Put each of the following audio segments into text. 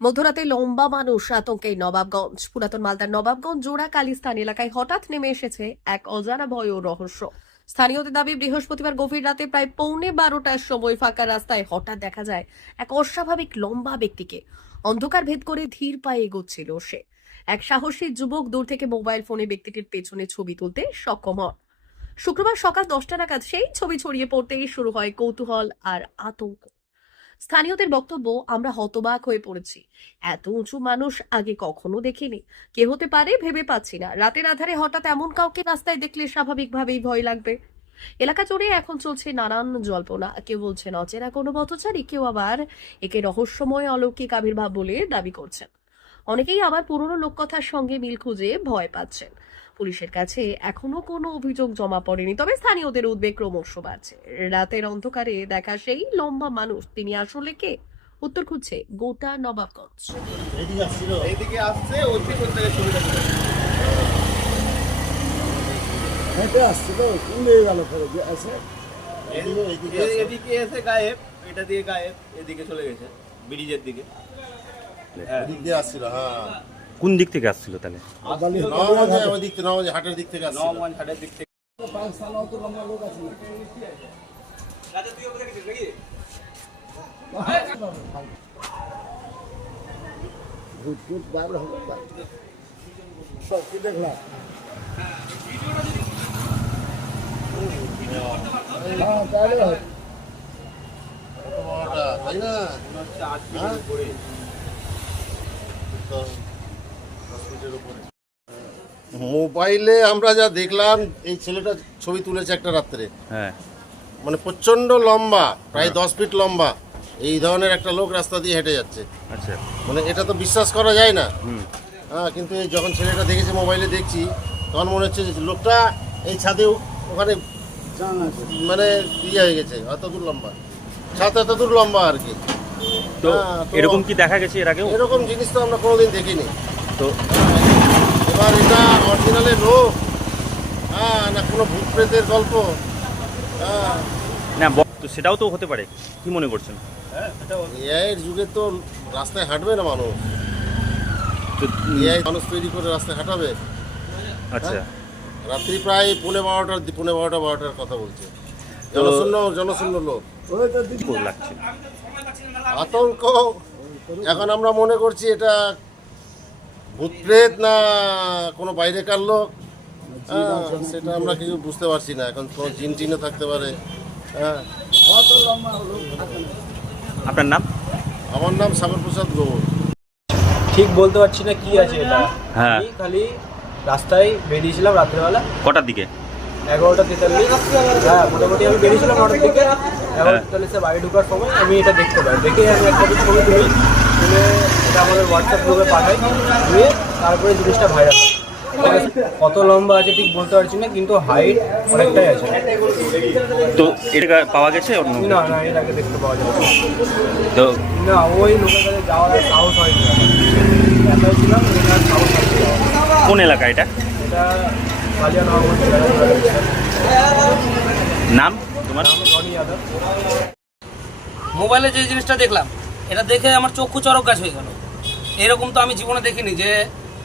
মধ্যরাতে লম্বা মানুষ আতঙ্কে নবাবগঞ্জ। পুরাতন মালদার নবাবগঞ্জ, জোড়া কালিস্তান এলাকায় হঠাৎ নেমে এসেছে এক অজানা ভয় ও রহস্য। স্থানীয়দের দাবি, বৃহস্পতিবার গভীর রাতে প্রায় পৌনে বারোটার সময় ফাঁকা রাস্তায় হঠাৎ দেখা যায় এক অস্বাভাবিক লম্বা ব্যক্তিকে। অন্ধকার ভেদ করে ধীর পায়ে এগোচ্ছিল সে। এক সাহসী যুবক দূর থেকে মোবাইল ফোনে ব্যক্তিটির পেছনে ছবি তুলতে সক্ষম হন। শুক্রবার সকাল দশটা নাগাদ সেই ছবি ছড়িয়ে পড়তেই শুরু হয় কৌতূহল আর আতঙ্ক। স্থানীয়দের বক্তব্য আমরা হতবাক হয়ে পড়েছি। এত উঁচু মানুষ আগে কখনো দেখিনি। কে হতে পারে ভেবে পাচ্ছি না। রাতের আধারে হঠাৎ এমন কাউকে রাস্তায় দেখলে স্বাভাবিকভাবেই ভয় লাগবে। এলাকা জুড়ে এখন চলছে নানান জল্পনা। কেউ বলছেন, অচেনা কোনো পথচারী? কেউ আবার একে রহস্যময় অলৌকিক আবির্ভাব বলে দাবি করছেন। অনেকেই আবার পুরনো লোককথার সঙ্গে মিল খুঁজে ভয় পাচ্ছেন। পুলিশের কাছে এখনও কোনো অভিযোগ জমা পড়েনি তবে স্থানীয়দের উদ্বেগ ক্রমশ বাড়ছে। রাতের অন্ধকারে দেখা সেই লম্বা মানুষ তিনি আসলে কে? উত্তর খুঁজছে গোটা নবাবগঞ্জ। এইদিকে আসছে ওর পিছন থেকে ছবিটা হেঁটে আসছিল কোন গেল ফেরত দিয়ে আসে এদিকে এদিকে এসে গায়েব এটা দিয়ে গায়েব এদিকে চলে গেছে ব্রিজের দিকে। হ্যাঁ দিক দিয়ে আসছিল হ্যাঁ। কোন দিক থেকে আসছিল তাহলে? নবগঞ্জে ওই দিক থেকে নবগঞ্জে হাটের দিক থেকে আসছিল। নবগঞ্জ হাটের দিক থেকে। হ্যাঁ হয়। বড়টা, তাই না মনে হচ্ছে আট ফিটের উপরে তো দশ ফিটের উপরে। মোবাইলে আমরা যা দেখলাম এই ছেলেটা ছবি তুলেছে একটা রাত্রে। হ্যাঁ। মানে প্রচণ্ড লম্বা প্রায় দশ ফিট লম্বা। এই ধরনের একটা লোক রাস্তা দিয়ে হেঁটে যাচ্ছে। আচ্ছা। মানে এটা তো বিশ্বাস করা যায় না। হ্যাঁ কিন্তু এই যখন ছেলেটা দেখেছে মোবাইলে দেখছি তখন মনে হচ্ছে যে লোকটা এই ছাদে ওখানে জান আছে। মানে ইয়ে হয়ে গেছে অত দূর লম্বা। ছাদ এত দূর লম্বা আর কি। তো হ্যাঁ, এরকম কি দেখা গেছে এর আগেও? এরকম জিনিস তো আমরা কোনোদিন দেখিনি। তো এবার এটা অরিজিনালের লোক। হ্যাঁ না কোনো ভূত প্রেতের গল্প। হ্যাঁ। না তো সেটাও তো হতে পারে। কি মনে করছেন? এআইয়ের যুগে তো রাস্তায় হাঁটবে না মানুষ। তো এআই মানুষ তৈরি করে রাস্তায় হাঁটাবে। আচ্ছা। রাত্রি প্রায় পৌনে বারোটার পৌনে বারোটা বারোটার কথা বলছে। জনশূন্য জনশূন্য লোক। তো লাগছে। আতঙ্ক। এখন আমরা মনে করছি এটা ভূত প্রেত না কোনো বাইরেকার লোক? হ্যাঁ, সেটা আমরা কিছু বুঝতে পারছি না। এখন কোনো জিন টিনও থাকতে পারে। হ্যাঁ। আপনার নাম? আমার নাম সাগর প্রসাদ গৌর ঠিক বলতে পারছি না কি আছে এটা। হ্যাঁ। খালি রাস্তায় বেরিয়েছিলাম রাত্রেবেলা। কটার দিকে? এগারোটা তেতাল্লিশ। হ্যাঁ মোটামুটি আমি বেরিয়েছিলাম নটার দিকে। এগারোটা তেতাল্লিশে বাড়ি ঢোকার সময় আমি এটা দেখতে পাই। দেখে আমি একটা ছবি তুলি তুলে এটা আমাদের হোয়াটসঅ্যাপ গ্রুপে পাঠাই দিয়ে তারপরে জিনিসটা ভাইরাল কত লম্বা আছে ঠিক বলতে পারছি না কিন্তু হাইট অনেকটাই আছে। তো এটা পাওয়া গেছে অন্য না না এর আগে দেখতে পাওয়া যাবে। তো না ওই লোকের কাছে যাওয়ার সাহস হয়নি। ছিলাম সাহস কোন এলাকা এটা? এটা নাম? তোমার মোবাইলে যে জিনিসটা দেখলাম এটা দেখে আমার চক্ষু চরক গাছ হয়ে গেল। এরকম তো আমি জীবনে দেখিনি যে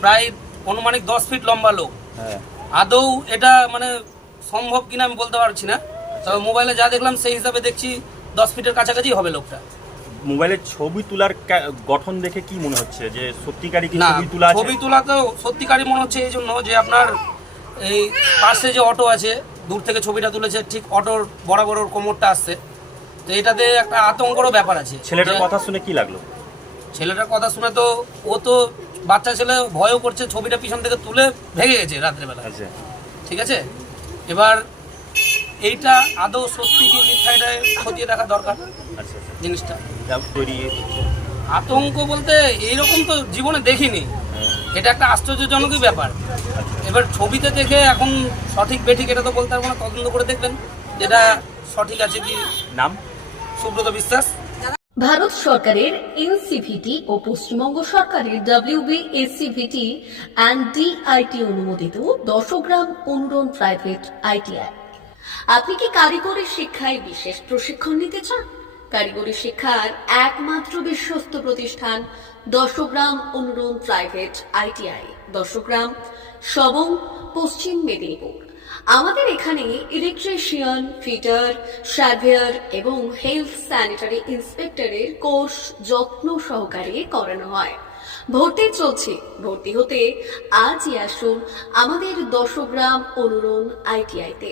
প্রায় অনুমানিক দশ ফিট লম্বা লোক। হ্যাঁ। আদৌ এটা মানে সম্ভব কিনা আমি বলতে পারছি না। তবে মোবাইলে যা দেখলাম সেই হিসাবে দেখছি দশ ফিটের কাছাকাছি হবে লোকটা। মোবাইলের ছবি তোলার গঠন দেখে কি মনে হচ্ছে? যে সত্যিকারী কি ছবি তোলা ছবি তোলা তো সত্যিকারই মনে হচ্ছে এই জন্য যে আপনার এই পাশে যে অটো আছে দূর থেকে ছবিটা তুলেছে ঠিক অটোর বরাবর ওর কোমরটা আসছে। তো এটাতে একটা আতঙ্করও ব্যাপার আছে। ছেলেটার কথা শুনে কি লাগল? ছেলেটার কথা শুনে তো ও তো বাচ্চা ছেলে ভয়ও করছে ছবিটা পিছন থেকে তুলে ভেঙে গেছে রাত্রেবেলা আচ্ছা। ঠিক আছে? এবার এইটা আদৌ সত্যি কি মিথ্যা এটা খতিয়ে দেখা দরকার? আচ্ছা আচ্ছা। জিনিসটা। আতঙ্ক বলতে এইরকম তো জীবনে দেখিনি। এটা একটা আশ্চর্যজনকই ব্যাপার। এবার ছবিতে দেখে এখন সঠিক বেঠিক এটা তো বলতে পারব না তদন্ত করে দেখবেন যেটা সঠিক আছে কি। নাম? সুব্রত বিশ্বাস। ভারত সরকারের এনসিভিটি ও পশ্চিমবঙ্গ সরকারের ডাব্লিউবিএসসিভিটি অ্যান্ড ডিআইটি অনুমোদিত দশগ্রাম অনুরণ প্রাইভেট আইটিআই আপনি কি কারিগরি শিক্ষায় বিশেষ প্রশিক্ষণ নিতে চান? কারিগরি শিক্ষার একমাত্র বিশ্বস্ত প্রতিষ্ঠান দশগ্রাম অনুরণ প্রাইভেট আইটিআই দশগ্রাম সবং পশ্চিম মেদিনীপুর। আমাদের এখানে ইলেকট্রিশিয়ান ফিটার সার্ভেয়ার এবং হেলথ স্যানিটারি ইন্সপেক্টরের কোর্স যত্ন সহকারে করানো হয়। ভর্তি চলছে। ভর্তি হতে আজই আসুন আমাদের দশগ্রাম অনুরণ আইটিআইতে।